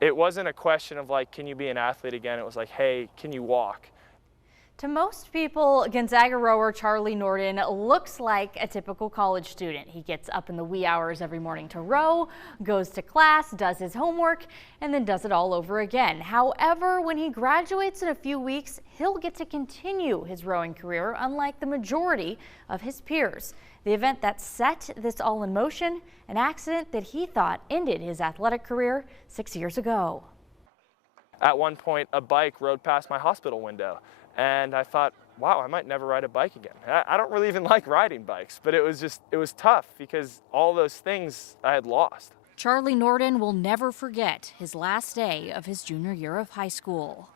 It wasn't a question of like, can you be an athlete again? It was like, hey, can you walk? To most people, Gonzaga rower Charley Nordin looks like a typical college student. He gets up in the wee hours every morning to row, goes to class, does his homework, and then does it all over again. However, when he graduates in a few weeks, he'll get to continue his rowing career, unlike the majority of his peers. The event that set this all in motion, an accident that he thought ended his athletic career 6 years ago. At one point, a bike rode past my hospital window. And I thought, wow, I might never ride a bike again. I don't really even like riding bikes, but it was tough because all those things I had lost. Charley Nordin will never forget his last day of his junior year of high school.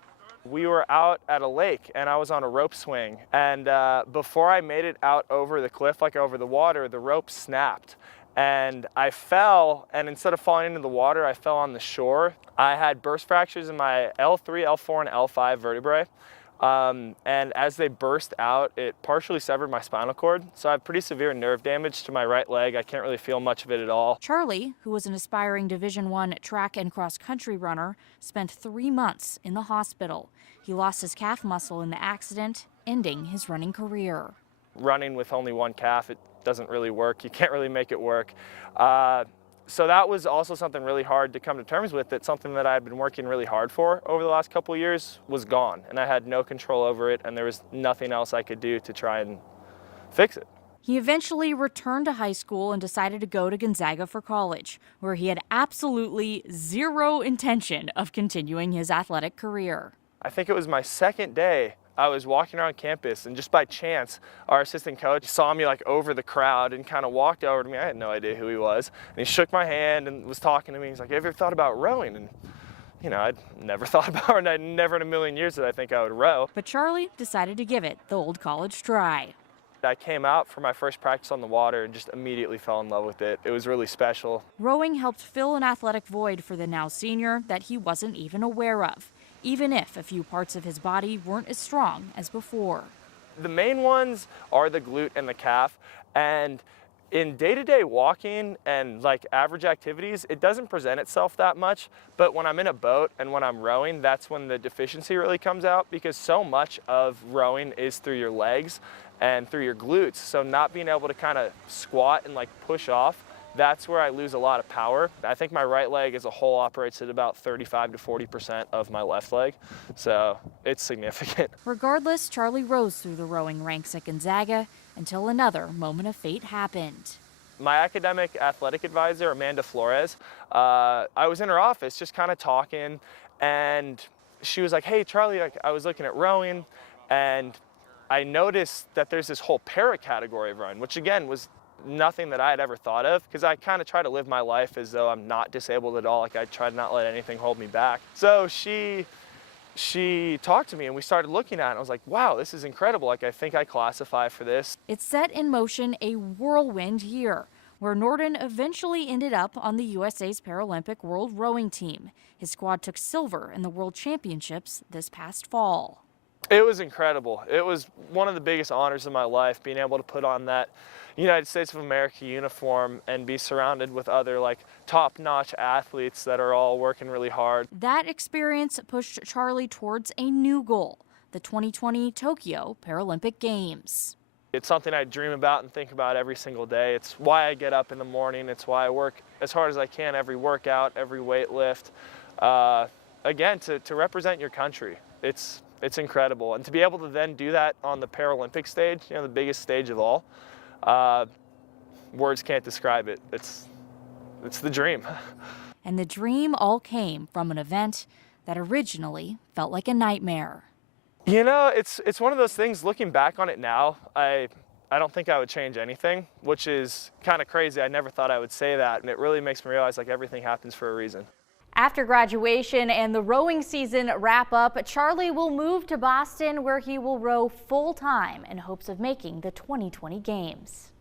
We were out at a lake and I was on a rope swing. And before I made it out over the cliff, like over the water, the rope snapped. And I fell, and instead of falling into the water, I fell on the shore. I had burst fractures in my L3, L4, and L5 vertebrae. And as they burst out, it partially severed my spinal cord. So I have pretty severe nerve damage to my right leg. I can't really feel much of it at all. Charley, who was an aspiring Division I track and cross country runner, spent 3 months in the hospital. He lost his calf muscle in the accident, ending his running career. Running with only one calf, it doesn't really work. You can't really make it work. So that was also something really hard to come to terms with, that something that I had been working really hard for over the last couple of years was gone, and I had no control over it, and there was nothing else I could do to try and fix it. He eventually returned to high school and decided to go to Gonzaga for college, where he had absolutely zero intention of continuing his athletic career. I think it was my second day. I was walking around campus, and just by chance, our assistant coach saw me like over the crowd and kind of walked over to me. I had no idea who he was. And he shook my hand and was talking to me. He's like, have you ever thought about rowing? And you know, I'd never thought about it. I'd never in a million years did I think I would row. But Charley decided to give it the old college try. I came out for my first practice on the water and just immediately fell in love with it. It was really special. Rowing helped fill an athletic void for the now senior that he wasn't even aware of, even if a few parts of his body weren't as strong as before. The main ones are the glute and the calf, and in day-to-day walking and like average activities, it doesn't present itself that much, but when I'm in a boat and when I'm rowing, that's when the deficiency really comes out, because so much of rowing is through your legs and through your glutes. So not being able to kind of squat and like push off, that's where I lose a lot of power. I think my right leg as a whole operates at about 35 to 40% of my left leg, so it's significant. Regardless, Charley rose through the rowing ranks at Gonzaga until another moment of fate happened. My academic athletic advisor, Amanda Flores, I was in her office just kind of talking, and she was like, hey, Charley, I was looking at rowing, and I noticed that there's this whole para category of rowing, which again was nothing that I had ever thought of, because I kind of try to live my life as though I'm not disabled at all. Like I try to not let anything hold me back. So she talked to me and we started looking at it. And I was like, wow, this is incredible. Like I think I classify for this. It set in motion a whirlwind year, where Nordin eventually ended up on the USA's Paralympic World Rowing Team. His squad took silver in the World Championships this past fall. It was incredible. It was one of the biggest honors of my life, being able to put on that United States of America uniform and be surrounded with other like top-notch athletes that are all working really hard. That experience pushed Charley towards a new goal, the 2020 Tokyo Paralympic Games. It's something I dream about and think about every single day. It's why I get up in the morning. It's why I work as hard as I can every workout, every weight lift. Again, to represent your country. It's incredible. And to be able to then do that on the Paralympic stage, you know, the biggest stage of all, words can't describe it. It's the dream. And the dream all came from an event that originally felt like a nightmare. You know, it's one of those things, looking back on it now, I don't think I would change anything, which is kind of crazy. I never thought I would say that, and it really makes me realize like everything happens for a reason. After graduation and the rowing season wrap up, Charley will move to Boston, where he will row full-time in hopes of making the 2020 Games.